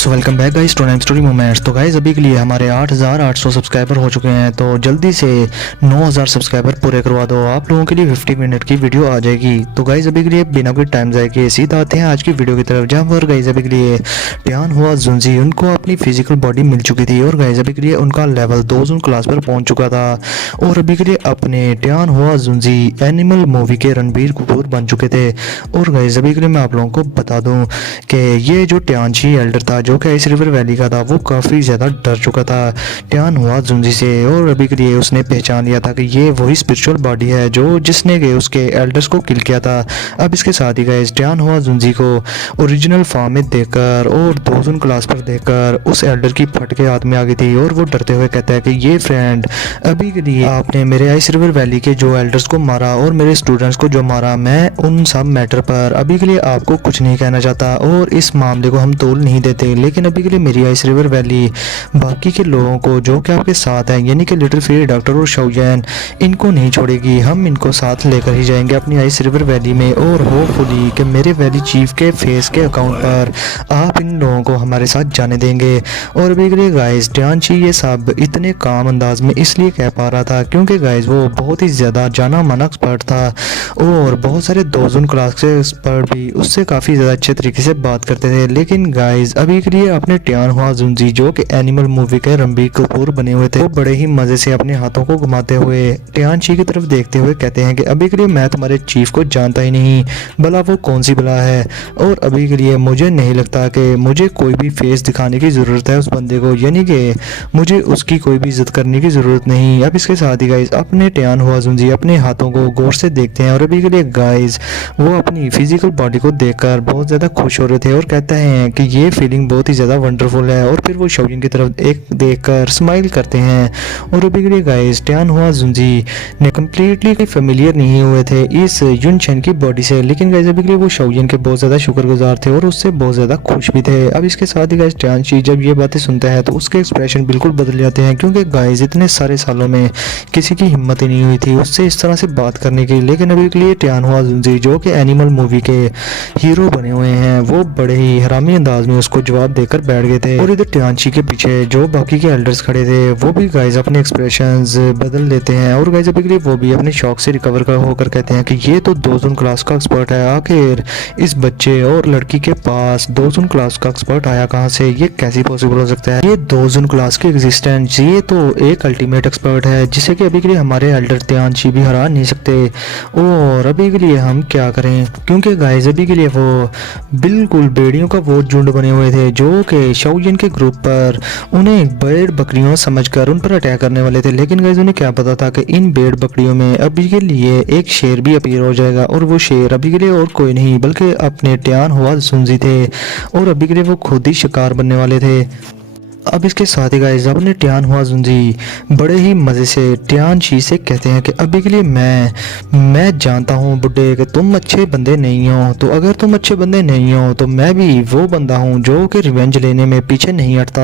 So welcome back guys to Naim story moments. तो guys अभी के लिए हमारे 8800 सब्सक्राइबर हो चुके हैं, तो जल्दी से 9000 सब्सक्राइबर पूरे करवा दो। आप लोगों के लिए 50 मिनट की वीडियो आ जाएगी। तो गाइस अभी के लिए बिना कोई टाइम जाए के सीधा आते हैं आज की वीडियो की तरफ, जहाँ पर गाइस अभी के लिए टियान हुआ जुंजी उनको अपनी फिजिकल बॉडी मिल चुकी थी और गाइस अभी के लिए उनका लेवल 2 जोन क्लास पर पहुंच चुका था। और अभी के लिए अपने टियान हुआ जुंजी एनिमल मूवी के रणबीर कपूर बन चुके थे। और गाइस अभी के लिए मैं आप लोगों को बता दूं कि ये जो टियानशी एल्डर था जो कि इस रिवर वैली का था, वो काफ़ी ज़्यादा डर चुका था टियान हुआ जुंजी से। और अभी के लिए उसने पहचान लिया था कि ये वही स्पिरिचुअल बॉडी है जो जिसने के उसके एल्डर्स को किल किया था। अब इसके साथ ही गाइस टियान हुआ जुंजी को ओरिजिनल फॉर्म में देखकर और 2 जोन क्लास पर देखकर उस एल्डर की फट के हाथ में आ गई थी और वो डरते हुए कहता है कि ये फ्रेंड, अभी के लिए आपने मेरे आइस रिवर वैली के जो एल्डर्स को मारा और मेरे स्टूडेंट्स को जो मारा, मैं उन सब मैटर पर अभी के लिए आपको कुछ नहीं कहना चाहता और इस मामले को हम तोल नहीं देते। लेकिन अभी के लिए मेरी आइस रिवर वैली बाकी के लोगों को जो कि आपके साथ हैं, यानी कि लिटिल फेरी डॉक्टर और शाओयान, इनको नहीं छोड़ेगी। हम इनको साथ लेकर ही जाएंगे अपनी आइस रिवर वैली में और होपफुली कि मेरे वैली चीफ के फेस के अकाउंट पर आप इन लोगों को हमारे साथ जाने देंगे। और अभी के लिए गाइस टियानशी ये सब इतने काम अंदाज में इसलिए कह पा रहा था क्योंकि गाइस वो बहुत ही ज़्यादा जाना माना एक्सपर्ट था और बहुत सारे 2 जोन क्लास के एक्सपर्ट भी उससे काफ़ी ज़्यादा अच्छे तरीके से बात करते थे। लेकिन गाइस अभी के लिए अपने टियान हुआ जुंजी जो कि एनिमल मूवी के रणबीर कपूर बने हुए थे, वो बड़े ही मज़े से अपने हाथों को घुमाते हुए टियानशी की तरफ देखते हुए कहते हैं कि अभी के लिए मैं तुम्हारे चीफ को जानता ही नहीं, भला वो कौन सी बला है। और अभी के लिए मुझे नहीं लगता कि मुझे कोई भी फेस दिखाने की ज़रूरत है उस बंदे को, यानी कि मुझे उसकी कोई भी इज्जत करने की ज़रूरत नहीं। अब इसके साथ ही गाइस अपने टियान हुआ जुंजी अपने हाथों को गौर से देखते हैं और अभी के लिए गाइस वो अपनी फिजिकल बॉडी को देखकर बहुत ज़्यादा खुश हो रहे थे और कहते हैं कि ये फीलिंग बहुत ही ज़्यादा वंडरफुल है। और फिर वो शाओयान की तरफ एक देखकर स्माइल करते हैं। और अभी के लिए गाइस टियान हुआ जुंजी ने कम्प्लीटली फेमिलियर नहीं हुए थे इस युन चैन की बॉडी से, लेकिन गाइस अभी के लिए वो शाओयान के बहुत ज़्यादा शुक्रगुजार थे और उससे बहुत ज़्यादा खुश भी थे। अब इसके साथ ही गाइस टियानशी जब ये बातें सुनता है तो उसके एक्सप्रेशन बिल्कुल बदल जाते हैं क्योंकि गाइस इतने सारे सालों में किसी की हिम्मत ही नहीं हुई थी उससे इस तरह से बात करने की। लेकिन अभी के लिए टियान हुआ जुंजी जो कि एनिमल मूवी के हीरो बने हुए हैं, वो बड़े ही हरामी अंदाज में उसको जवाब देकर बैठ गए थे। और इधर टियानशी के पीछे जो बाकी के एल्डर्स खड़े थे वो भी गाइस अपने एक्सप्रेशंस बदल लेते हैं और गाइस अभी के लिए वो भी अपने शौक से रिकवर होकर कहते हैं कि ये तो 2 जोन क्लास का एक्सपर्ट है, आखिर इस बच्चे और लड़की के पास 2 जोन क्लास का एक्सपर्ट आया कहाँ से, ये कैसे पॉसिबल हो सकता है। ये 2 जोन क्लास की एग्जिस्टेंस, ये तो एक अल्टीमेट एक्सपर्ट है जिसे कि अभी के लिए हमारे एल्डर टियानशी भी हरा नहीं सकते। और अभी के लिए हम क्या करें, क्योंकि गाइस अभी के लिए वो बिल्कुल बेड़ियों का वो झुंड बने हुए थे जो कि शाओयान के ग्रुप पर उन्हें भेड़ बकरियों समझकर उन पर अटैक करने वाले थे। लेकिन गाइस उन्हें क्या पता था कि इन भेड़ बकरियों में अभी के लिए एक शेर भी अपीयर हो जाएगा और वो शेर अभी के लिए और कोई नहीं बल्कि अपने टियान हुआ जुंजी थे और अभी के लिए वो खुद ही शिकार बनने वाले थे। अब इसके साथ ही गाइस अपने टियान हुआ जुंजी बड़े ही मज़े से टियानशी से कहते हैं कि अभी के लिए मैं जानता हूँ बुड्ढे कि तुम अच्छे बंदे नहीं हो, तो अगर तुम अच्छे बंदे नहीं हो तो मैं भी वो बंदा हूँ जो कि रिवेंज लेने में पीछे नहीं हटता।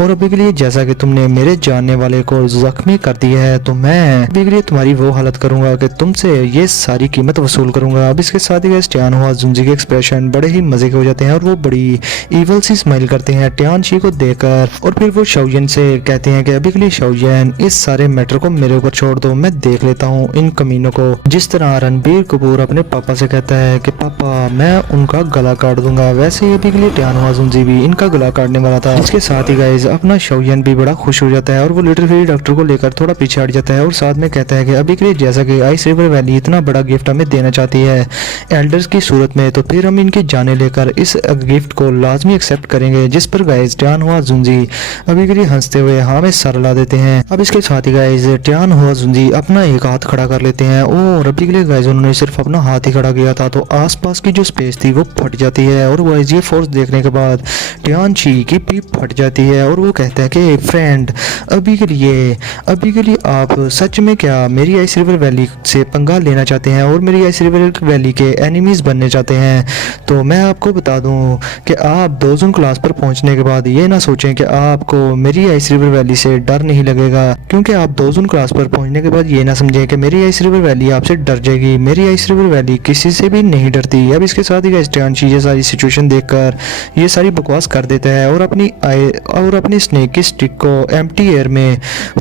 और अभी के लिए जैसा कि तुमने मेरे जानने वाले को जख्मी कर दिया है, तो मैं अभी के लिए तुम्हारी वो हालत करूँगा कि तुमसे ये सारी कीमत वसूल करूँगा। अब इसके साथ ही गाइस टियान हुआ जुंजी के एक्सप्रेशन बड़े ही मज़े के हो जाते हैं और वो बड़ी ईवल सी स्माइल करते हैं टियानशी को देखकर। और फिर वो शाओयान से कहते हैं कि अभी के लिए शाओयान इस सारे मैटर को मेरे ऊपर छोड़ दो, मैं देख लेता हूँ इन कमीनों को। जिस तरह रणबीर कपूर अपने पापा से कहता है कि पापा मैं उनका गला काट दूंगा, वैसे ही अभी के लिए टियान हुआ जुंजी भी इनका गला काटने वाला था। इसके साथ ही गाइस अपना शाओयान भी बड़ा खुश हो जाता है और वो लिटिल फेरी डॉक्टर को लेकर थोड़ा पीछे हट जाता है और साथ में कहता है कि अभी के लिए जैसा कि आइस रिवर वैली इतना बड़ा गिफ्ट हमें देना चाहती है एल्डर्स की सूरत में, तो फिर हम इनकी जाने लेकर इस गिफ्ट को लाजमी एक्सेप्ट करेंगे। जिस पर गाइस टियान हुआ जुंजी अभी के लिए हंसते हुए हाँ में सर ला देते हैं। अब इसके साथ ही गाइस टियान हुआ जुंजी अपना एक हाथ खड़ा कर लेते हैं और अभी के लिए गाइस उन्होंने सिर्फ अपना हाथ ही खड़ा किया था तो आसपास की जो स्पेस थी वो फट जाती है और गाइस ये फोर्स देखने के बाद टियानशी की पीप फट जाती है और वो कहता है कि फ्रेंड अभी के लिए आप सच में क्या मेरी आइस रिवर वैली से पंगा लेना चाहते हैं और मेरी आइस रिवर वैली के एनिमीज बनने चाहते हैं। तो मैं आपको बता दूं कि आप 2 जोन क्लास पर पहुंचने के बाद ये ना सोचें कि आपको मेरी आइस रिवर वैली से डर नहीं लगेगा, क्योंकि आप दोजन क्लास पर पहुंचने के बाद ये ना समझें कि मेरी आइस रिवर वैली आपसे डर जाएगी। मेरी आइस रिवर वैली किसी से भी नहीं डरती। अब इसके साथ ही टियानची ये सारी सिचुएशन देखकर ये सारी बकवास कर देता है और अपनी स्नेक की स्टिक को एम्प्टी एयर में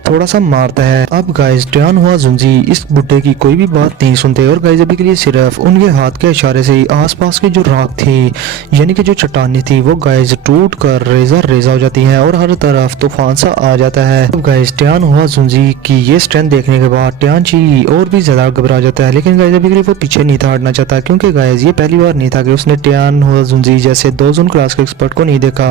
थोड़ा सा मारता है। अब गाइस टियानहुआ जुंजी इस बुड्ढे की कोई भी बात नहीं सुनते और गाइस अभी के लिए सिर्फ उनके हाथ के इशारे से ही आसपास की जो राख थी यानी कि जो चट्टानी थी वो गाइस टूट कर रेजा रेजा हो जाती है और हर तरफ तूफान सा आ जाता है। अब गाइस टियानहुआ जुंजी की ये स्ट्रेंथ देखने के बाद टियानची और भी ज्यादा घबरा जाता है, लेकिन गाइस अभी के लिए वो पीछे नहीं था हटना चाहता, क्योंकि गाइस ये पहली बार नहीं था कि उसने टियानहुआ जुंजी जैसे दोजन क्लास के एक्सपर्ट को नहीं देखा।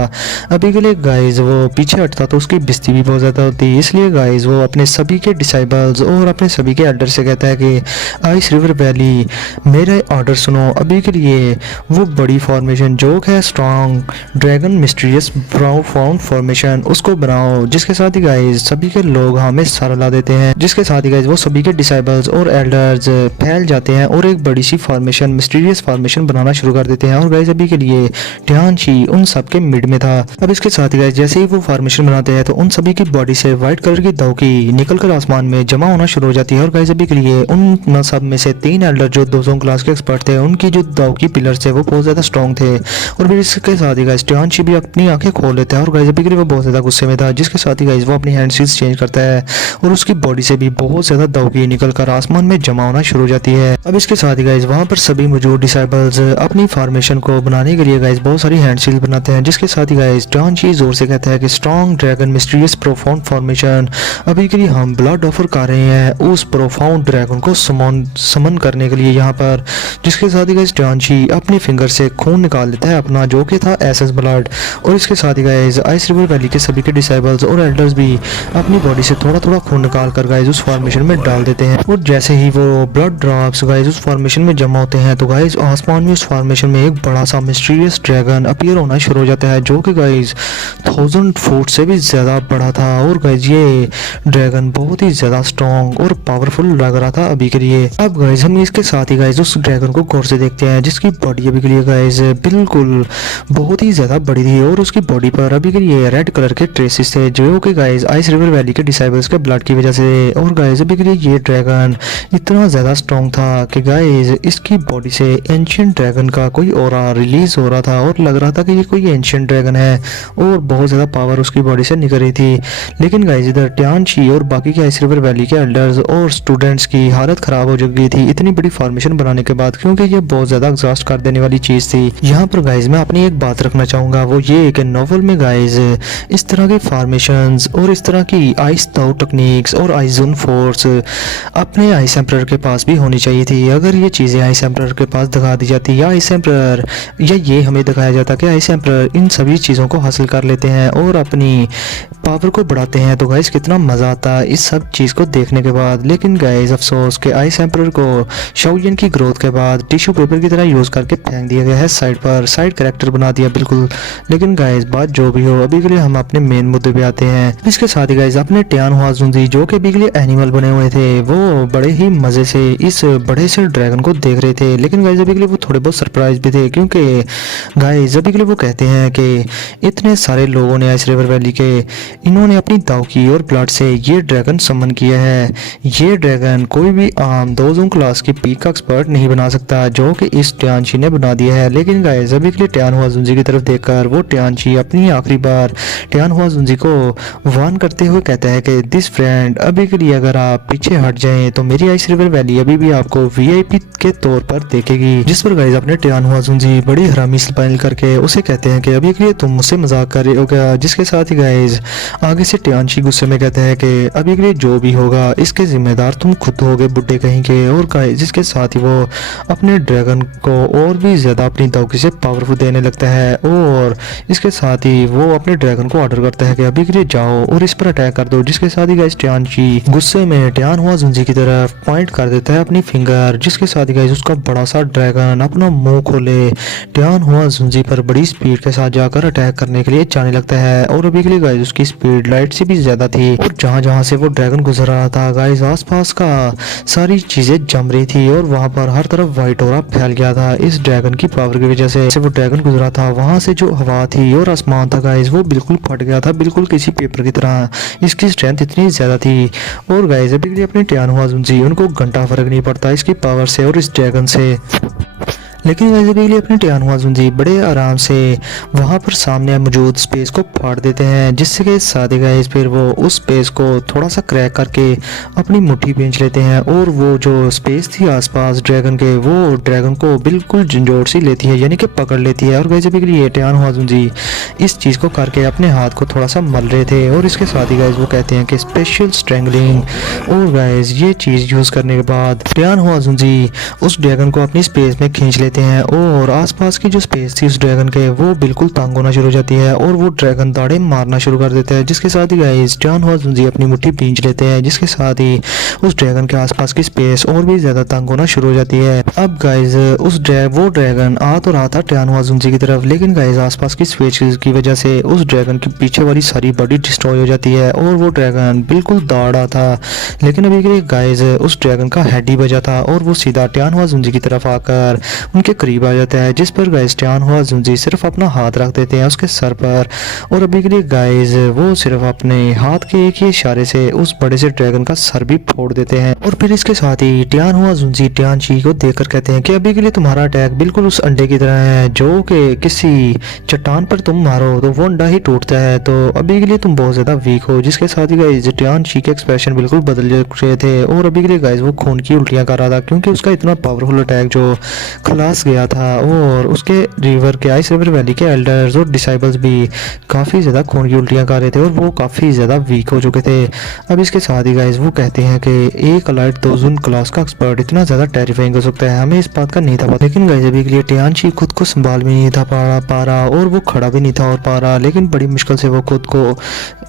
अभी के लिए गाइस वो पीछे हटता तो उसकी बेइज्जती भी बहुत ज्यादा होती, इसलिए गाइस वो अपने सभी के डिसाइबल्स और अपने सभी के एल्डर से कहता है कि आइस रिवर वैली मेरे ऑर्डर सुनो। अभी के लिए वो बड़ी फॉर्मेशन जो है strong dragon mysterious found formation उसको बनाओ, जिसके साथ ही गाइस सभी के लोग हमें सारा ला देते हैं, जिसके साथ ही गाइस वो सभी के डिसाइबल्स और एल्डर्स फैल जाते हैं और एक बड़ी सी फॉर्मेशन मिस्टीरियस फॉर्मेशन बनाना शुरू कर देते हैं। और गाइस अभी के लिए टियानची उन सब के मिड में था। अब इसके साथ ही गाइस जैसे ही वो फॉर्मेशन बनाते हैं तो उन सभी की बॉडी से व्हाइट कलर की दौकी निकलकर आसमान में जमा होना शुरू हो जाती है। और गाइस अभी के लिए उन सब में से 3 एल्डर जो 200 क्लास के एक्सपर्ट थे उनकी जो दौकी पिलर थे वो बहुत ज्यादा स्ट्रॉन्ग थे। और फिर इसके साथ ही गाइस टियानची भी अपनी आंखें खोल लेता है और गाइस अभी के लिए वो बहुत ज्यादा गुस्से में था, जिसके साथ ही गाइस वो अपनी हैंड सील्स चेंज करता है और उसकी बॉडी से भी बहुत ज्यादा दौकी निकलकर आसमान में जमा होना शुरू हो जाती है। अब इसके साथ ही गाइस वहां पर सभी मौजूद डिसाइबल्स अपनी फॉर्मेशन को बनाने के लिए गाइस बहुत सारी हैंड सील्स बनाते हैं, जिसके साथ ही गाइस टियानची जोर से कहता है कि strong dragon mysterious profound formation अभी के लिए हम ब्लड ऑफर कर रहे हैं उस प्रोफाउंड ड्रैगन को समन करने के लिए यहाँ पर, जिसके साथ ही गाइस टियानची अपने फिंगर से खून निकाल लेता है अपना जो कि था एसएस ब्लड। और इसके साथ ही गाइस आइस रिवर वैली के सभी के डिसाइबल्स और एल्डर्स भी अपनी बॉडी से थोड़ा थोड़ा खून निकाल कर गाइस उस फॉर्मेशन में डाल देते हैं। और जैसे ही वो ब्लड ड्रॉप्स गाइस उस फॉर्मेशन में जमा होते हैं तो गाइस आसमान में उस फॉर्मेशन में एक बड़ा सा मिस्टीरियस ड्रैगन अपीयर होना शुरू हो जाता है, जो कि गाइस 1000 फुट से भी ज्यादा बड़ा था। और गाइस ये ड्रैगन बहुत ही ज्यादा स्ट्रॉन्ग और पावरफुल लग रहा था अभी के लिए। अब गाइस हम इसके साथ ही गाइस उस ड्रैगन को गौर से देखते हैं, जिसकी बॉडी अभी के लिए गाइस बिल्कुल बहुत ही ज्यादा बड़ी थी और उसकी बॉडी पर अभी के लिए रेड कलर के ट्रेसेस थे, जो कि गाइस आइस रिवर वैली के डिसाइबल्स के ब्लड की वजह से। और गाइस अभी के लिए ये ड्रैगन इतना ज्यादा स्ट्रॉन्ग था कि गाइस इसकी बॉडी से एंशिएंट ड्रैगन का कोई ऑरा रिलीज हो रहा था और लग रहा था कि ये कोई एंशिएंट ड्रैगन है और बहुत ज्यादा पावर उसकी बॉडी से निकल रही थी। लेकिन गाइस इधर टियानची और बाकी के आइस रिवर वैली के एल्डर्स और स्टूडेंट्स की हालत खराब हो चुकी थी इतनी बड़ी फॉर्मेशन बनाने के बाद, क्योंकि ये बहुत ज्यादा एग्जॉस्ट कर देने वाली चीज थी। यहाँ पर गाइस मैं अपनी एक बात रखना चाहूंगा, वो ये कि नोवेल में गाइस इस तरह के फॉर्मेशंस और इस तरह की आइस दाउ टेक्निक्स और आइस जोन फोर्स अपने आइस एम्परर के पास भी होनी चाहिए थी। अगर ये चीज़ें आइस एम्परर के पास दिखा दी जाती या आइस एम्परर या ये हमें दिखाया जाता कि आइस एम्परर इन सभी चीज़ों को हासिल कर लेते हैं और अपनी पावर को बढ़ाते हैं, तो गाइस कितना मज़ा आता इस सब चीज़ को देखने के बाद। लेकिन गाइस अफसोस कि आइस एम्परर को शाओयन की ग्रोथ के बाद टिश्यू पेपर की तरह यूज़ करके फेंक दिया गया है साइड पर, साइड कैरेक्टर बना दिया बिल्कुल। लेकिन गाइस बात जो भी हो, अभी के लिए हम अपने मेन मुद्दे पे आते हैं। इसके साथ ही गाइस अपने टियानहुआ जुंजी जो कि अभी के लिए एनिमल बने हुए थे, वो बड़े ही मजे से इस बड़े से ड्रैगन को देख रहे थे। लेकिन गाइस अभी के लिए वो थोड़े बहुत सरप्राइज भी थे, क्योंकि गाइस अभी के लिए वो कहते हैं कि इतने सारे लोगों ने आइस रिवर वैली के इन्होंने अपनी दाव की और ब्लड से ये ड्रैगन समन किया है। ये ड्रैगन कोई भी आम दोजों क्लास की पीक का एक्सपर्ट नहीं बना सकता, जो कि इस टियानची ने बना दिया है। लेकिन गाइस अभी के लिए टियानहुआ जुंजी की तरफ देखकर वो टियानची अपनी आखिरी बार टियानहुआ जुंजी को वार्न करते हुए कहता है कि दिस फ्रेंड, अभी के लिए अगर आप पीछे हट जाएं तो मेरी आइस रिवर वैली अभी भी आपको वीआईपी के तौर पर देखेगी। जिस पर गाइस अपने टियानहुआ जुंजी बड़ी हरामी स्माइल करके उसे कहते हैं कि अभी के लिए तुम मुझसे मजाक कर रहे हो क्या। जिसके साथ ही गाइस आगे से टियानची गुस्से में कहते हैं कि अभी के लिए जो भी होगा इसके जिम्मेदार तुम खुद होगे बुड्ढे कहीं के। और गाइस जिसके साथ ही वो अपने ड्रैगन को और भी ज्यादा अपनी दौकी से पावरफुल देने लगता है और इसके साथ ही वो अपने ड्रैगन को ऑर्डर करता है कि अभी के लिए जाओ और इस पर अटैक कर दो। जिसके साथ ही गाइस टियानची गुस्से में टियानहुआ जुंजी की तरफ पॉइंट कर देता है अपनी फिंगर, जिसके साथ ही गाइस उसका बड़ा सा ड्रैगन अपना मुंह खोले टियानहुआ जुंजी पर बड़ी स्पीड के साथ जाकर अटैक करने के लिए जाने लगता है। और अभी के लिए गाइस उसकी स्पीड लाइट से भी ज्यादा थी और जहां जहां से वो ड्रैगन गुजर रहा था गाइस आसपास का सारी चीजें जम रही थी और वहां पर हर तरफ व्हाइट ऑरा फैल गया था इस ड्रैगन की पावर की वजह से। वो ड्रैगन गुजरा था वहां से जो हवा थी और आसमान था गाइस वो बिल्कुल फट गया था, बिल्कुल किसी पेपर की तरह। इसकी स्ट्रेंथ इतनी ज़्यादा थी। और गाइस अभी के लिए अपने टियान हुआ जुंजी उनको घंटा फर्क नहीं पड़ता इसकी पावर से और इस ड्रैगन से। लेकिन वैसे भी अपने टियान हुआ जुंजी बड़े आराम से वहाँ पर सामने मौजूद स्पेस को फाड़ देते हैं, जिससे कि साथ ही गाइस फिर वो उस स्पेस को थोड़ा सा क्रैक करके अपनी मुट्ठी खींच लेते हैं। और वो जो स्पेस थी आसपास ड्रैगन के, वो ड्रैगन को बिल्कुल झंझोड़ सी लेती है, यानी कि पकड़ लेती है। और वैसे भी ये टियान हुआ जुंजी इस चीज़ को करके अपने हाथ को थोड़ा सा मल रहे थे। और इसके साथ ही गाइस वो कहते हैं कि स्पेशल स्ट्रेंगलिंग। और गाइस ये चीज़ यूज़ करने के बाद टियान हुआ जुंजी उस ड्रैगन को अपनी स्पेस में खींच लेते हैं और आसपास की जो स्पेस थी उस ड्रैगन के वो बिल्कुल तंग होना शुरू हो जाती है और वो ड्रैगन दाड़े मारना शुरू कर देता है। जिसके साथ ही गाइस टियान हुआ जुंजी अपनी मुट्ठी भींच लेते हैं, जिसके साथ ही उस ड्रैगन के आसपास की स्पेस और भी ज़्यादा तंग होना शुरू हो जाती है। अब गाइस वो ड्रैगन आ तो रहा था टियान हुआ जुंजी की तरफ, लेकिन गाइस आसपास की स्पेस की वजह से उस ड्रैगन की पीछे वाली सारी बॉडी डिस्ट्रॉय हो जाती है और वो ड्रैगन बिल्कुल दाड़ा था। लेकिन अभी के लिए गाइस उस ड्रैगन का हेड ही बजा था और वो सीधा टियान हुआ जुंजी की तरफ आकर उनके करीब आ जाता है, जिस पर गाइस टियान हुआ जुंजी सिर्फ अपना हाथ रख देते हैं उसके सर पर। और अभी के लिए गाइस वो सिर्फ अपने हाथ के एक ही इशारे से उस बड़े से ड्रैगन का सर भी फोड़ देते हैं। और फिर इसके साथ ही टियान हुआ जुंजी टियान ची को देखकर कहते हैं कि अभी के लिए तुम्हारा अटैक बिल्कुल उस अंडे की तरह है, जो कि किसी चट्टान पर तुम मारो तो वो अंडा ही टूटता है, तो अभी के लिए तुम बहुत ज्यादा वीक हो। जिसके साथ ही गाइस टियान ची के एक्सप्रेशन बिल्कुल बदल रहे थे और अभी के लिए गाइस वो खून की उल्टियां कर रहा था, क्योंकि उसका इतना पावरफुल अटैक जो खलास गया था। और उसके रिवर के आइस रिवर वैली के एल्डर्स और डिसाइबल्स भी काफ़ी ज़्यादा खून की उल्टियाँ कर रहे थे और वो काफ़ी ज़्यादा वीक हो चुके थे। अब इसके साथ ही गाइस वो कहते हैं कि एक अलाइट दोजुन क्लास का एक्सपर्ट इतना ज़्यादा टेरिफाइंग हो सकता है, हमें इस बात का नहीं था पता। लेकिन गाइस अभी के लिए टियानची खुद को संभाल भी नहीं था पा रहा और वो खड़ा भी नहीं था और पा रहा, लेकिन बड़ी मुश्किल से वो खुद को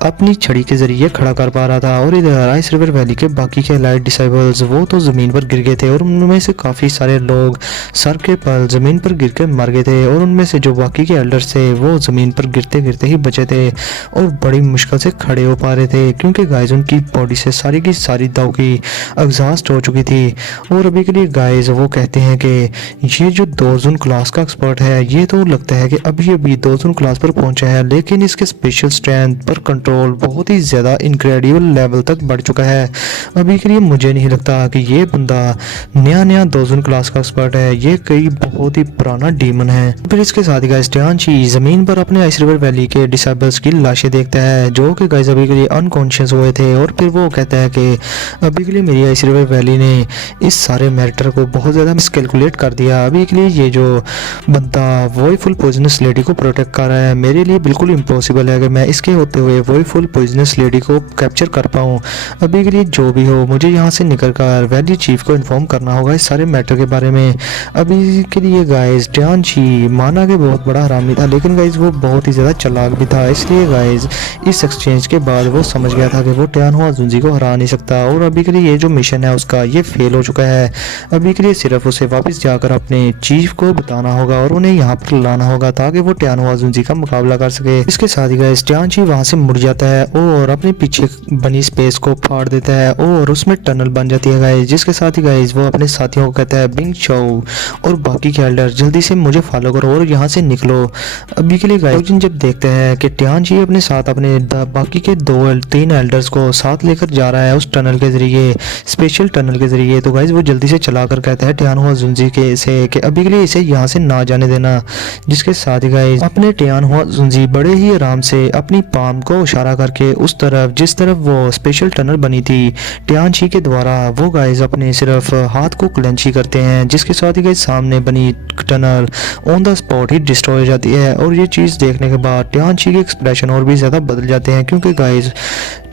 अपनी छड़ी के जरिए खड़ा कर पा रहा था। और इधर आइस रिवर वैली के बाकी के अलाइट डिसाइबल्स वो तो ज़मीन पर गिर गए थे और उनमें से काफ़ी सारे लोग सर के पल ज़मीन पर गिर के मर गए थे और उनमें से जो बाकी के एल्डर्स थे वो ज़मीन पर गिरते गिरते ही बचे थे और बड़ी मुश्किल से खड़े हो पा रहे थे, क्योंकि गाइस उनकी बॉडी से सारी की सारी दाव की एग्जॉस्ट हो चुकी थी। और अभी के लिए गाइस वो कहते हैं कि ये जो दोजुन क्लास का एक्सपर्ट है ये तो लगता है कि अभी अभी दोजुन क्लास पर पहुंचा है, लेकिन इसके स्पेशल स्ट्रेंथ पर कंट्रोल बहुत ही ज़्यादा इनक्रेडिबल लेवल तक बढ़ चुका है। अभी के लिए मुझे नहीं लगता कि ये बंदा नया दोजुन क्लास का एक्सपर्ट है, ये कई बहुत ही पुराना डीमन है। फिर इसके साथ ही गाइस टियानची जमीन पर अपने आइस रिवर वैली के डिसाइबल्स की लाशें देखता है, जो कि गाइस अभी के लिए अनकॉन्शियस हुए थे। और फिर वो कहता है कि अभी के लिए मेरी आइस रिवर वैली ने इस सारे मैटर को बहुत ज़्यादा मिसकैलकुलेट कर दिया। अभी के लिए ये जो बंदा वही फुल पॉइजनस लेडी को प्रोटेक्ट कर रहा है, मेरे लिए बिल्कुल इम्पॉसिबल है कि मैं इसके होते हुए वही फुल पॉइजनस लेडी को कैप्चर कर पाऊँ। अभी के लिए जो भी हो मुझे यहाँ से निकल कर वैली चीफ को इन्फॉर्म करना होगा इस सारे मैटर के बारे में। अभी के लिए गाइस टियानची माना कि बहुत बड़ा हरामी था, लेकिन गाइस वो बहुत ही ज़्यादा चालाक भी था। इसलिए गाइस इस एक्सचेंज के बाद वो समझ गया था कि वो टियान हुआ जुंजी को हरा नहीं सकता और अभी के लिए ये जो मिशन है उसका ये फेल हो चुका है। अभी के लिए सिर्फ उसे वापस जाकर अपने चीफ को बताना होगा और उन्हें यहाँ पर लाना होगा ताकि वो टियान हुआ जुंजी का मुकाबला कर सके। इसके साथ ही गाइस टियानची वहाँ से मुड़ जाता है और अपने पीछे बनी स्पेस को फाड़ देता है और उसमें टनल बन जाती है गाइस। जिसके साथ ही गाइस वो अपने साथियों को कहता है बिंग चाओ और बाकी के एल्डर जल्दी से मुझे फॉलो करो और यहाँ से निकलो। अभी के लिए गाइस जब देखते हैं कि टियानची अपने साथ अपने बाकी के 2-3 एल्डर्स को साथ लेकर जा रहा है उस टनल के जरिए, स्पेशल टनल के जरिए, तो गाइस वो जल्दी से चलाकर कहता है टियान हुआ जुंजी के से कि अभी के लिए इसे यहाँ से ना जाने देना। जिसके साथ ही गाइस अपने टियान हुआ जुंजी बड़े ही आराम से अपनी पाम को इशारा करके उस तरफ जिस तरफ वो स्पेशल टनल बनी थी टियानची के द्वारा, वो गाइस अपने सिर्फ हाथ को क्लेंची करते हैं। जिसके साथ ही गाइस सामने बनी tunnel on the spot he destroy हो जाती है और ये चीज़ देखने के बाद टियानची के एक्सप्रेशन और भी ज़्यादा बदल जाते हैं, क्योंकि गाइस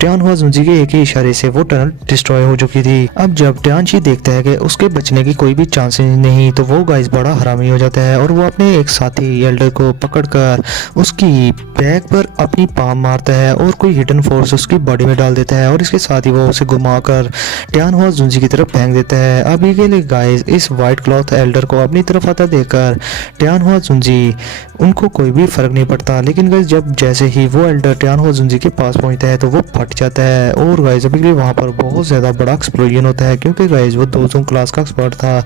टियान हुआ जुंजी के एक ही इशारे से वो टनल डिस्ट्रॉय हो चुकी थी। अब जब टियानची देखता है कि उसके बचने की कोई भी चांसेस नहीं, तो वो गाइस बड़ा हरामी हो जाता है और वो अपने एक साथी एल्डर को पकड़कर उसकी बैक पर अपनी पाम मारता है और कोई हिडन फोर्स उसकी बॉडी में डाल देता है और इसके साथ ही वो उसे घुमाकर टियान हुआ जुंजी की तरफ फेंक देता है। अभी के लिए गाइस इस वाइट क्लॉथ एल्डर को को अपनी तरफ आता देखकर टियान हुआ जुंजी उनको कोई भी फर्क नहीं पड़ता। लेकिन गाइस जब जैसे ही वो एल्डर टियान हुआ जुंजी के पास पहुंचता है तो वो फट जाता है और गाइस अभी वहाँ पर बहुत ज़्यादा बड़ा एक्सप्लोजन होता है, क्योंकि गाइस वो 200 क्लास का एक्सपर्ट था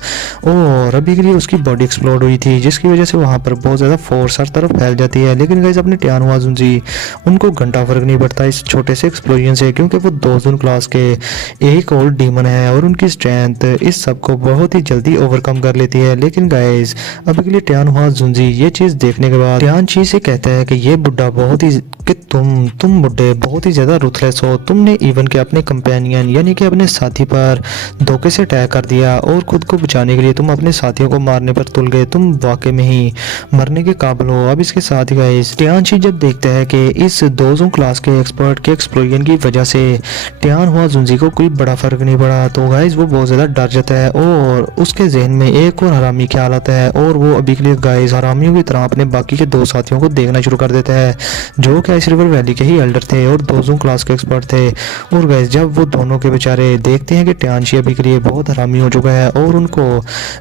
और अभी के लिए उसकी बॉडी एक्सप्लोड हुई थी, जिसकी वजह से वहाँ पर बहुत ज़्यादा फोर्स हर तरफ फैल जाती है। लेकिन गाइस अपने टियान हुआ जुंजी उनको घंटा फर्क नहीं पड़ता इस छोटे से एक्सप्लोजन से, क्योंकि वो 200 क्लास के एक और डीमन है और उनकी स्ट्रेंथ इस सब को बहुत ही जल्दी ओवरकम कर लेती है। लेकिन गाइस अभी के लिए टियान हुआ जुंजी ये चीज़ देखने के बाद टियान ची से कहता है कि ये बुड्ढा बहुत ही कि तुम बुड्ढे बहुत ही ज़्यादा रुथलेस हो। तुमने इवन के अपने कंपेनियन यानी कि अपने साथी पर धोखे से अटैक कर दिया और खुद को बचाने के लिए तुम अपने साथियों को मारने पर तुल गए। तुम वाकई में ही मरने के काबिल हो। अब इसके साथ ही गाइस टियान ची जब देखता है कि इस 200 क्लास के एक्सपर्ट के एक्सप्लोजन की वजह से टियान हुआ जुंजी को कोई बड़ा फर्क नहीं पड़ा, तो गाइस वो बहुत ज़्यादा डर जाता है और उसके जहन में एक और हरामी ख्याल आता है और वो अभी के लिए गाइस हरामियों की तरह अपने बाकी के 2 साथियों को देखना शुरू कर देता है, जो कि आइस रिवर वैली के ही एल्डर थे और 200 क्लास के एक्सपर्ट थे। और गाइस जब वो दोनों के बेचारे देखते हैं कि टियान ची अभी के लिए बहुत हरामी हो चुका है और उनको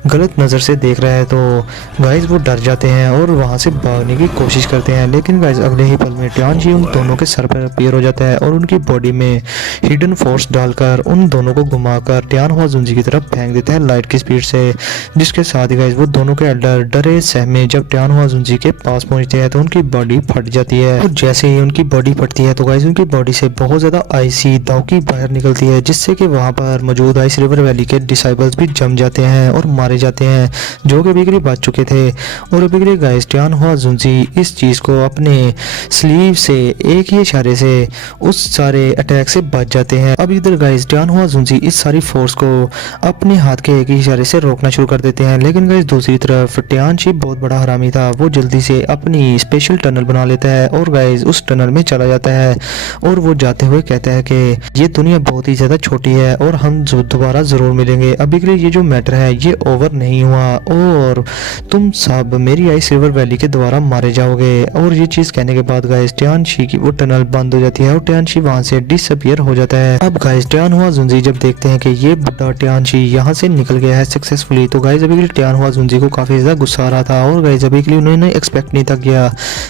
गलत नज़र से देख रहा है, तो गाइस वो डर जाते हैं और वहाँ से भागने की कोशिश करते हैं। लेकिन गाइस अगले ही पल में टियान ची उन दोनों के सर पर अपीयर हो जाता है और उनकी बॉडी में हिडन फोर्स डालकर उन दोनों को घुमाकर टियान हुआ जुंजी की तरफ फेंक देते हैं लाइट की स्पीड से, जिसके साथ ही गाइस वो दोनों के एल्डर डरे सहमे जब टियान हुआ जुंजी के पास पहुंचते हैं तो उनकी बॉडी फट जाती है और जैसे ही उनकी बॉडी फटती है तो गाइस उनकी बॉडी से बहुत ज़्यादा आइसी दावकी बाहर निकलती है, जिससे कि वहाँ पर मौजूद आइस रिवर वैली के डिसाइबल्स भी जम जाते हैं और मारे जाते हैं, जो कि अभी के लिए बच चुके थे। और अभी के लिए गाइस टियान हुआ जुंजी इस चीज़ को अपने स्लीव से एक ही इशारे से उस सारे अटैक से बच जाते हैं। अब इधर गाइस टियान हुआ जुंजी इस सारी फोर्स को अपने हाथ के एक ही इशारे से रोकना शुरू कर देते हैं। लेकिन गाइस दूसरी तरफ टियान ची बहुत बड़ा हरामी था, वो जल्दी से अपनी स्पेशल टनल बना लेता है और गाइस उस टनल में चला जाता है और वो जाते हुए कहता है कि ये दुनिया बहुत ही ज़्यादा छोटी है और हम दोबारा ज़रूर मिलेंगे। अभी के लिए ये जो मैटर है ये ओवर नहीं हुआ और तुम सब मेरी आइस रिवर वैली के द्वारा मारे जाओगे। और ये चीज़ कहने के बाद गाइस टियान ची की वो टनल बंद हो जाती है और टियान ची वहाँ से डिसअपियर हो जाता है। अब गाइस टियान हुआ जुंजी जब देखते हैं कि ये बुड्ढा टियान ची यहाँ से निकल गया है सक्सेसफुली, तो गाइस अभी के लिए टियान हुआ जुंजी को काफ़ी ज़्यादा गुस्सा आ रहा था और गाइस अभी के लिए उन्होंने एक्सपेक्ट नहीं था किया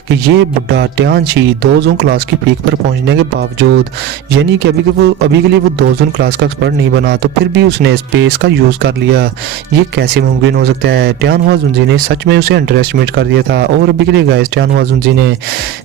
कि ये बुड्ढा टियान ची 200 क्लास की पीक पर पहुंचने के बावजूद यानी कि अभी के लिए वो 200 क्लास का एक्सपर्ट नहीं बना, तो फिर भी उसने स्पेस का यूज़ कर लिया। ये कैसे मुमकिन हो सकता है? टियान हुआ जुंजी ने सच में उसे अंडर एस्टिमेट कर दिया था और अभी के लिए गाइस टियान हुआ जुंजी ने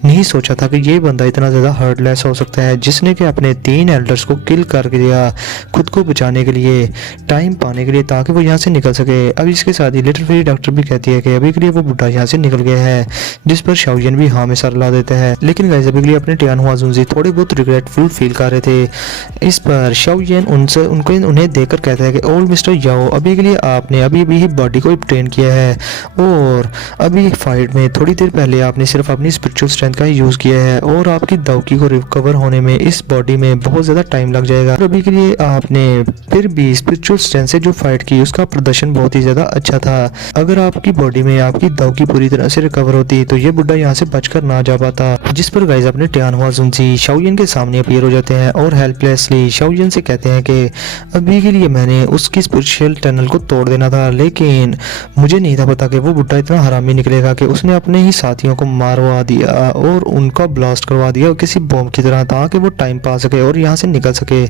नहीं सोचा था कि ये बंदा इतना ज़्यादा हार्टलेस हो सकता है, जिसने कि अपने 3 एल्डर्स को किल कर दिया खुद को बचाने के लिए, टाइम पाने के लिए, ताकि वो यहाँ से निकल सके। अब इसके साथ ही लिटिल फेरी डॉक्टर भी कहती है कि अभी के लिए वो बुड्ढा यहाँ से निकल गया है, जिस पर शाओयन भी हाँ में सर ला देता है। लेकिन गाइस अभी के लिए अपने टियान हुआ जुंजी थोड़े बहुत रिग्रेटफुल फील कर रहे थे। इस पर शाओयन उन्हें देखकर कहता है कि ओल्ड मिस्टर याओ, अभी के लिए आपने अभी ही बॉडी को ट्रेन किया है और अभी फाइट में थोड़ी देर पहले आपने सिर्फ अपनी स्पिरिचुअल स्ट्रेंथ का ही यूज़ किया है और आपकी दावकी को रिकवर होने में इस बॉडी में बहुत ज़्यादा टाइम लग जाएगा। और अभी के लिए आपने फिर भी स्पिरिचुअल स्ट्रेंथ से जो फाइट की उसका प्रदर्शन बहुत ही ज़्यादा अच्छा था। अगर आपकी बॉडी में आपकी दावकी पूरी तरह से रिकवर होती तो ये बुड्ढा यहाँ से बचकर ना जा पाता। जिस पर गाइस अपने टियान हुआ जुंजी शाओयन के सामने अपीयर हो जाते हैं और हेल्पलेसली शाओयन से कहते हैं कि अभी के लिए मैंने उसकी स्पिरिचुअल टनल को तोड़ देना था, लेकिन मुझे नहीं था पता कि वो बुड्ढा इतना हरामी निकलेगा कि उसने अपने ही साथियों को मारवा दिया और उनका ब्लास्ट करवा दिया किसी बॉम्ब की तरह, ताकि वो टाइम पा सके और यहाँ से निकल सके।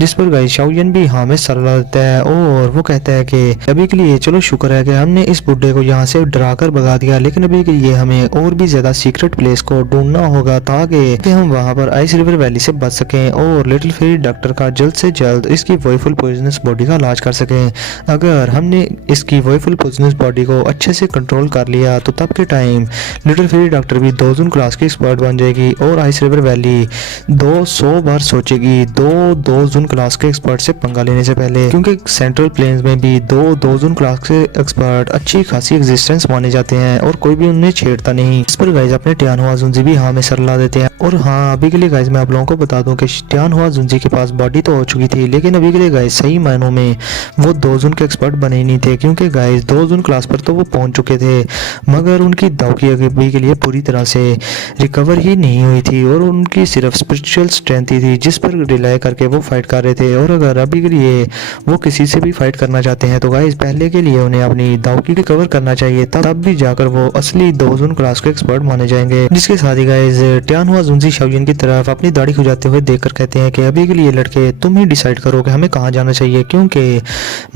जिस पर गाइस शाओयन भी हाँ में सर ला देता है और वो कहता है कि अभी के लिए चलो शुक्र है कि हमने इस बुड्ढे को यहाँ से डरा कर भगा दिया, लेकिन अभी के लिए हमें और भी ज्यादा सीक्रेट प्लेस को ढूंढना होगा ताकि हम वहाँ पर आइस रिवर वैली से बच सकें और लिटिल फेरी डॉक्टर का जल्द से जल्द इसकी वॉयफुल पॉइजनस बॉडी का इलाज कर सकें। अगर हमने इसकी वॉयफुल पॉइजनस बॉडी को अच्छे से कंट्रोल कर लिया तो तब के टाइम लिटिल फेरी डॉक्टर भी 200 क्लास की एक्सपर्ट बन जाएगी और आइस रिवर वैली 200 बार सोचेगी 200 क्लास के एक्सपर्ट से पंगा लेने से पहले, क्योंकि सेंट्रल प्लेन्स में भी 200 क्लास के एक्सपर्ट अच्छी खासी एग्जिस्टेंस माने जाते हैं और कोई भी उन्हें छेड़ता नहीं। इस पर गाइस अपने टियान हुआ जुंजी भी हाँ में सर ला देते हैं। और हाँ, अभी के लिए गाइस मैं आप लोगों को बता दूं कि टियानहुआ जुंजी के पास बॉडी तो हो चुकी थी, लेकिन अभी के लिए गाइस सही मायनों में वो 2 जून के एक्सपर्ट बने ही नहीं थे, क्योंकि गाइस 2 जून क्लास पर तो वो पहुंच चुके थे, मगर उनकी दाव की अभी के लिए पूरी तरह से रिकवर ही नहीं हुई थी और उनकी सिर्फ स्पिरिचुअल स्ट्रेंथ ही थी जिस पर रिलाई करके वो फाइट कर रहे थे। और अगर अभी के लिए वो किसी से भी फाइट करना चाहते हैं तो गाइस पहले के लिए उन्हें अपनी दाव की रिकवर करना चाहिए, तब भी जाकर वो असली 2 जून क्लास के एक्सपर्ट माने जाएंगे। जिसके साथ ही गाइस टियानहुआ जुंजी शाओलिन की तरफ अपनी दाढ़ी खुजाते हुए देखकर कहते हैं कि अभी के लिए लड़के तुम ही डिसाइड करो कि हमें कहाँ जाना चाहिए, क्योंकि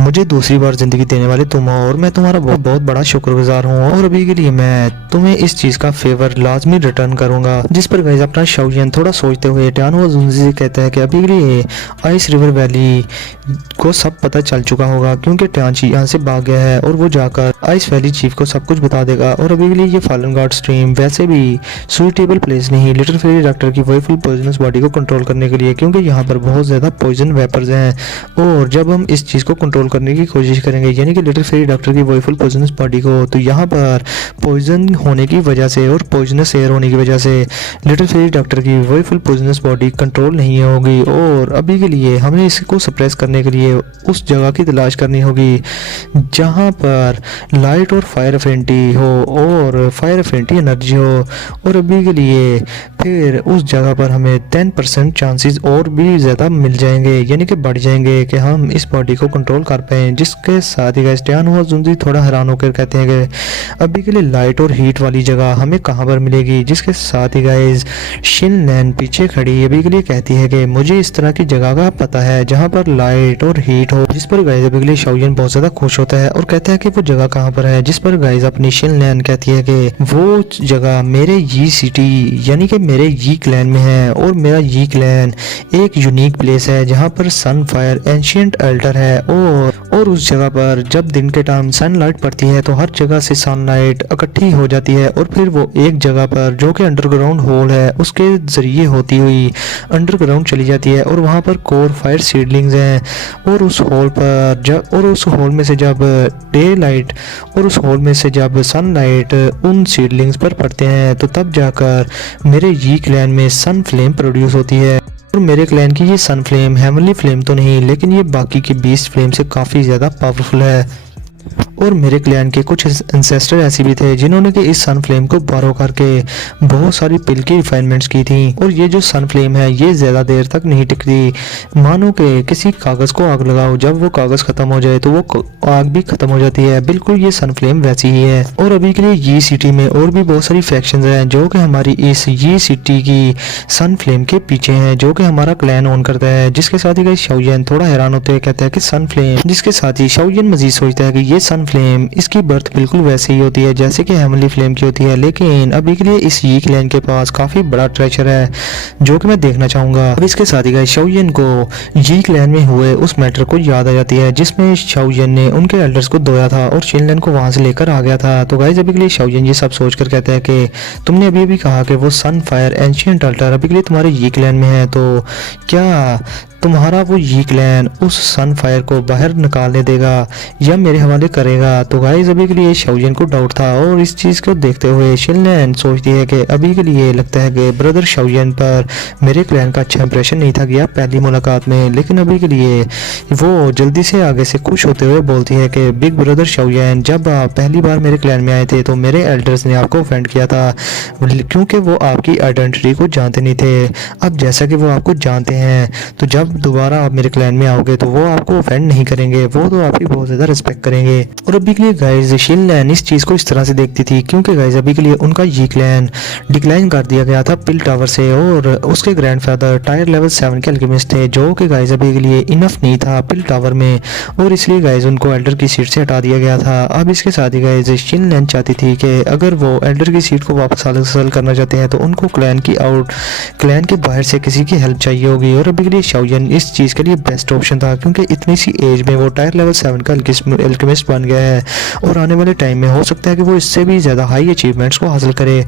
मुझे दूसरी बार जिंदगी देने वाले तुम हो और मैं तुम्हारा बहुत बहुत बड़ा शुक्रगुजार हूँ, और अभी के लिए मैं तुम्हें इस चीज का फेवर लाजमी रिटर्न करूंगा। जिस पर गाइस अपना शाओलिन थोड़ा सोचते हुए टियानहुआ जुंजी से कहता है कि अभी के लिए आइस रिवर वैली को सब पता चल चुका होगा, क्योंकि टियांची यहाँ से भाग गया है और वो जाकर आइस वैली चीफ को सब कुछ बता देगा। और अभी के लिए ये फॉलन गार्ड स्ट्रीम वैसे भी सुइटेबल प्लेस नहीं लिटिल फेरी डॉक्टर की वही फुल पॉइजनस बॉडी को कंट्रोल करने के लिए, क्योंकि यहाँ पर बहुत ज़्यादा पॉइजन वेपर्स हैं और जब हम इस चीज़ को कंट्रोल करने की कोशिश करेंगे यानी कि लिटिल फेरी डॉक्टर की वही फुल पॉइजनस बॉडी को, तो यहाँ पर पॉइजन होने की वजह से और पॉइजनस एयर होने की वजह से लिटिल फेरी डॉक्टर की वही फुल पॉइजनस बॉडी कंट्रोल नहीं होगी। और अभी के लिए हमें इसको सप्रेस करने के लिए उस जगह की तलाश करनी होगी जहाँ पर लाइट और फायर अफिनिटी हो और फायर अफिनिटी एनर्जी हो। और अभी के लिए फिर उस जगह पर हमें 10% चांसेस और भी ज़्यादा मिल जाएंगे, यानी कि बढ़ जाएंगे कि हम इस बॉडी को कंट्रोल कर पाएँ। जिसके साथ ही गाइस टियानहुआ जुंजी थोड़ा हैरान होकर कहते हैं कि अभी के लिए लाइट और हीट वाली जगह हमें कहाँ पर मिलेगी। जिसके साथ ही गाइस शिन लैन पीछे खड़ी अभी के लिए कहती है कि मुझे इस तरह की जगह का पता है जहाँ पर लाइट और हीट हो। जिस पर गाइस अभी के लिए शाओलिन बहुत ज़्यादा खुश होता है और कहता है कि वो जगह कहाँ पर है। जिस पर गाइस अपनी शिन लैन कहती है कि वो जगह मेरे यी सिटी यानी कि मेरे यी क्लैन में है और मेरा यी क्लैन एक यूनिक प्लेस है जहाँ पर सन फायर एंशिएंट अल्टर है और उस जगह पर जब दिन के टाइम सनलाइट पड़ती है तो हर जगह से सनलाइट इकट्ठी हो जाती है और फिर वो एक जगह पर जो कि अंडरग्राउंड होल है उसके जरिए होती हुई अंडरग्राउंड चली जाती है और वहाँ पर कोर फायर सीडलिंग्स हैं और उस होल में से जब डे लाइट और उस होल में से जब सनलाइट उन सीडलिंग्स पर पड़ते हैं तो तब जाकर मेरे यी क्लैन में सन फ्लेम प्रोड्यूस होती है। और मेरे क्लैन की ये सन फ्लेम हेवनली फ्लेम तो नहीं, लेकिन ये बाकी की बीस्ट फ्लेम से काफ़ी ज़्यादा पावरफुल है। और मेरे क्लैन के कुछ एंसेस्टर ऐसे भी थे जिन्होंने कि इस सन फ्लेम को बारो करके बहुत सारी पिल की रिफाइनमेंट्स की थी। और ये जो सन फ्लेम है ये ज़्यादा देर तक नहीं टिकती। मानो कि किसी कागज़ को आग लगाओ, जब वो कागज़ ख़त्म हो जाए तो वो आग भी ख़त्म हो जाती है। बिल्कुल ये सन फ्लेम वैसी ही है। और अभी के लिए ये सिटी में और भी बहुत सारी फैक्शंस हैं जो कि हमारी इस ये सिटी की सन फ्लेम के पीछे हैं, जो कि हमारा क्लैन ऑन करता है। जिसके साथ ही शाओलिन थोड़ा हैरान होते हुए कहता है कि सन फ्लेम, जिसके साथ ही शाओलिन मजीद सोचता है कि ये सन फ्लेम इसकी बर्थ बिल्कुल वैसे ही होती है जैसे कि हेवनली फ्लेम की होती है, लेकिन अभी के लिए इस यी क्लैन के पास काफ़ी बड़ा ट्रेजर है जो कि मैं देखना चाहूँगा। अब इसके साथ ही गाइस शाओलिन को यी क्लैन में हुए उस मैटर को याद आ जाती है जिसमें शाओलिन ने उनके एल्डर्स को धोया था और शिन लैन को वहाँ से लेकर आ गया था। तो गाइस अभी के लिए शाओलिन ये सब सोच कर कहता है कि तुमने अभी भी कहा कि वो सन फायर एंशिएंट अल्टर अभी के लिए तुम्हारे यी क्लैन में है, तो क्या तुम्हारा वो यी क्लैन उस सन फायर को बाहर निकालने देगा या मेरे हवाले करेगा? तो गाइस अभी के लिए शाओलिन को डाउट था और इस चीज़ को देखते हुए शिन लैन सोचती है कि अभी के लिए लगता है कि ब्रदर शाओलिन पर मेरे क्लैन का अच्छा इंप्रेशन नहीं था गया पहली मुलाकात में, लेकिन अभी के लिए वो जल्दी से आगे से खुश होते हुए बोलती है कि बिग ब्रदर शाओलिन, जब आप पहली बार मेरे क्लैन में आए थे तो मेरे एल्डर्स ने आपको ऑफेंड किया था क्योंकि वो आपकी आइडेंटिटी को जानते नहीं थे। अब जैसा कि वो आपको जानते हैं तो जब दोबारा आप मेरे क्लैन में आओगे तो वो आपको ऑफेंड नहीं करेंगे, वो तो आपकी बहुत ज़्यादा रिस्पेक्ट करेंगे। और अभी के लिए गाइस शिन लैन इस चीज़ को इस तरह से देखती थी क्योंकि गाइस अभी के लिए उनका यी क्लैन डिक्लाइन कर दिया गया था पिल टावर से और उसके ग्रैंडफादर टायर लेवल 7 के अल्केमिस्ट थे जो कि गाइस अभी के लिए इनफ नहीं था पिल टावर में और इसलिए गाइस उनको एल्डर की सीट से हटा दिया गया था। अब इसके साथ ही गाइस शिन लैन चाहती थी कि अगर वो एल्डर की सीट को वापस हासिल करना चाहते हैं तो उनको क्लैन के बाहर से किसी की हेल्प चाहिए होगी। और अभी के लिए शाओलिन इस चीज़ के लिए बेस्ट ऑप्शन था क्योंकि इतनी सी एज में वो टायर लेवल 7 का अल्केमिस्ट बन गया है और आने वाले टाइम में हो सकता है कि वो इससे भी ज़्यादा हाई अचीवमेंट्स को हासिल करे।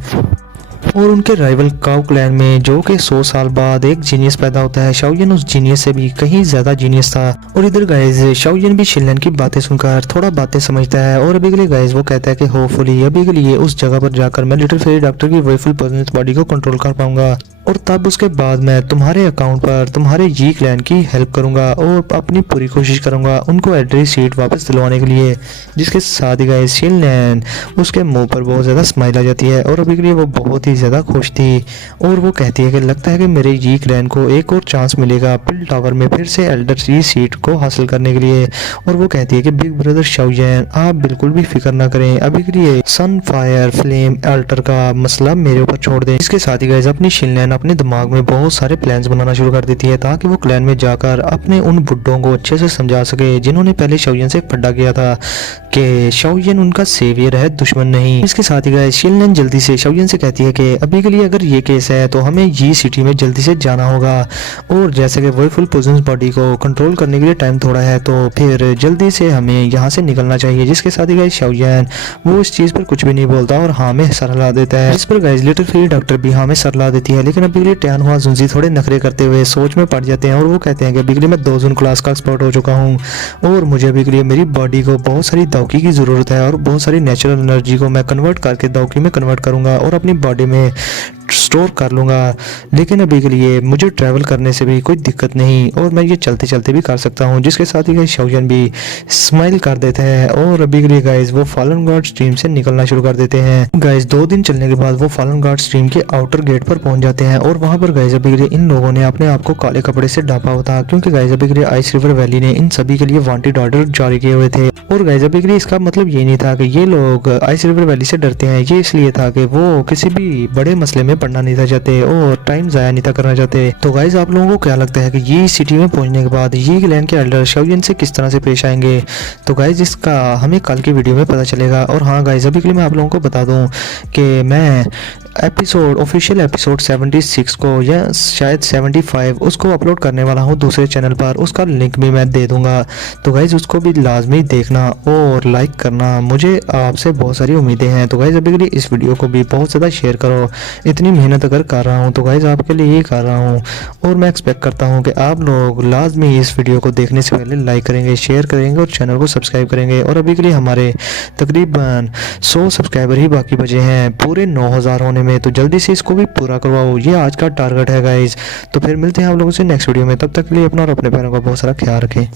और उनके राइवल काउ क्लैन में जो कि 100 साल बाद एक जीनियस पैदा होता है। शाओयन उस जीनियस से भी कहीं ज्यादा जीनियस था। और इधर गाइज शाओयन भी शिनलैन की बातें सुनकर थोड़ा बातें समझता है और अभी के लिए गाइज वो कहता है कि होपफुली अभी के लिए उस जगह पर जाकर मैं लिटिल फेरी डॉक्टर की वहीफुल पर्सनल बॉडी को कंट्रोल कर पाऊंगा और तब उसके बाद मैं तुम्हारे अकाउंट पर तुम्हारे जी क्लैन की हेल्प करूंगा और अपनी पूरी कोशिश करूंगा उनको एड्रेस शीट वापस दिलवाने के लिए। जिसके साथ ही गाइस शिनलैन उसके मुंह पर बहुत ज़्यादा स्माइल आ जाती है और अभी के लिए वो बहुत ही ज़्यादा खुश थी और वो कहती है कि लगता है कि मेरे जी क्लैन को एक और चांस मिलेगा पिल टावर में फिर से एल्डर सी सीट को हासिल करने के लिए। और वो कहती है कि बिग ब्रदर शाओयन आप बिल्कुल भी फिक्र ना करें, अभी के लिए सन फायर फ्लेम अल्टर का मसला मेरे ऊपर छोड़ दें। इसके साथ ही गाइस अपनी शिनलैन अपने दिमाग में बहुत सारे प्लान्स बनाना शुरू कर देती है ताकि वो क्लैन में जाकर अपने उन बुड्ढों को अच्छे से समझा सके जिन्होंने पहले शाओयन से फड्डा किया था कि शाओयन उनका सेवियर है, दुश्मन नहीं। इसके साथ ही गाइस शिनलैन जल्दी से शाओयन से कहती है कि अभी के लिए अगर ये केस है तो हमें ये सिटी में जल्दी से जाना होगा और जैसे कि वहीफुल पर्सनल बॉडी को कंट्रोल करने के लिए टाइम थोड़ा है तो फिर जल्दी से हमें यहाँ से निकलना चाहिए। जिसके साथ ही गाइस शाओयन वो इस चीज़ पर कुछ भी नहीं बोलता और हाँ में सर हिला देता है। इस पर गाइस लिटिल फेरी डॉक्टर भी हाँ में सर हिला देती है लेकिन अभी के लिए टैन हुआ जुंजी थोड़े नखरे करते हुए सोच में पड़ जाते हैं और वो कहते हैं कि अभी के लिए मैं 2 जून क्लास का एक्सपर्ट हो चुका हूँ और मुझे अभी के लिए मेरी बॉडी को बहुत सारी दौकी की ज़रूरत है और बहुत सारी नेचुरल एनर्जी को मैं कन्वर्ट करके दौकी में कन्वर्ट करूँगा और अपनी बॉडी में स्टोर कर लूँगा। लेकिन अभी के लिए मुझे ट्रैवल करने से भी कोई दिक्कत नहीं और मैं ये चलते चलते भी कर सकता हूँ। जिसके साथ ही गाइस शाओयन भी स्माइल कर देते हैं और अभी के लिए गाइस वो फॉलन गॉड स्ट्रीम से निकलना शुरू कर देते हैं। गाइस 2 दिन चलने के बाद वो फॉलन गॉड स्ट्रीम के आउटर गेट पर पहुंच जाते हैं और वहां पर गाइस अभी के लिए इन लोगों ने अपने आप को काले कपड़े से ढांपा हुआ था क्योंकि गाइस अभी के लिए आइस रिवर वैली ने इन सभी के लिए वांटेड ऑर्डर जारी किए हुए थे। और गाइस अभी के लिए इसका मतलब ये नहीं था कि ये लोग आइस रिवर वैली से डरते हैं, ये इसलिए था कि वो किसी भी बड़े मसले में पड़ना नहीं था चाहते और टाइम जाया नहीं था करना चाहते। तो गाइस आप लोगों को क्या लगता है कि ये सिटी में पहुंचने के बाद ये क्लैन के एल्डर शाओयन से किस तरह से पेश आएंगे? तो गाइस इसका हमें कल की वीडियो में पता चलेगा। और हाँ गाइस अभी के लिए मैं आप लोगों को बता दूं कि मैं ऑफिशियल एपिसोड 76 को या शायद 75 उसको अपलोड करने वाला हूँ दूसरे चैनल पर, उसका लिंक भी मैं दे दूंगा। तो गाइज उसको भी लाजमी देखना और लाइक करना, मुझे आपसे बहुत सारी उम्मीदें हैं। तो गाइज अभी के लिए इस वीडियो को भी बहुत ज़्यादा शेयर करो, इतनी मेहनत अगर कर रहा हूँ तो गाइज आपके लिए ही कर रहा हूँ और मैं एक्सपेक्ट करता हूँ कि आप लोग लाजमी इस वीडियो को देखने से पहले लाइक करेंगे, शेयर करेंगे और चैनल को सब्सक्राइब करेंगे। और अभी के लिए हमारे तकरीबन 100 सब्सक्राइबर ही बाकी बचे हैं पूरे 9000 होने में, तो जल्दी से इसको भी पूरा करवाओ, ये आज का टारगेट है गाइज। तो फिर मिलते हैं आप लोगों से नेक्स्ट वीडियो में, तब तक के लिए अपना और अपने पैरों का बहुत सारा ख्याल रखें।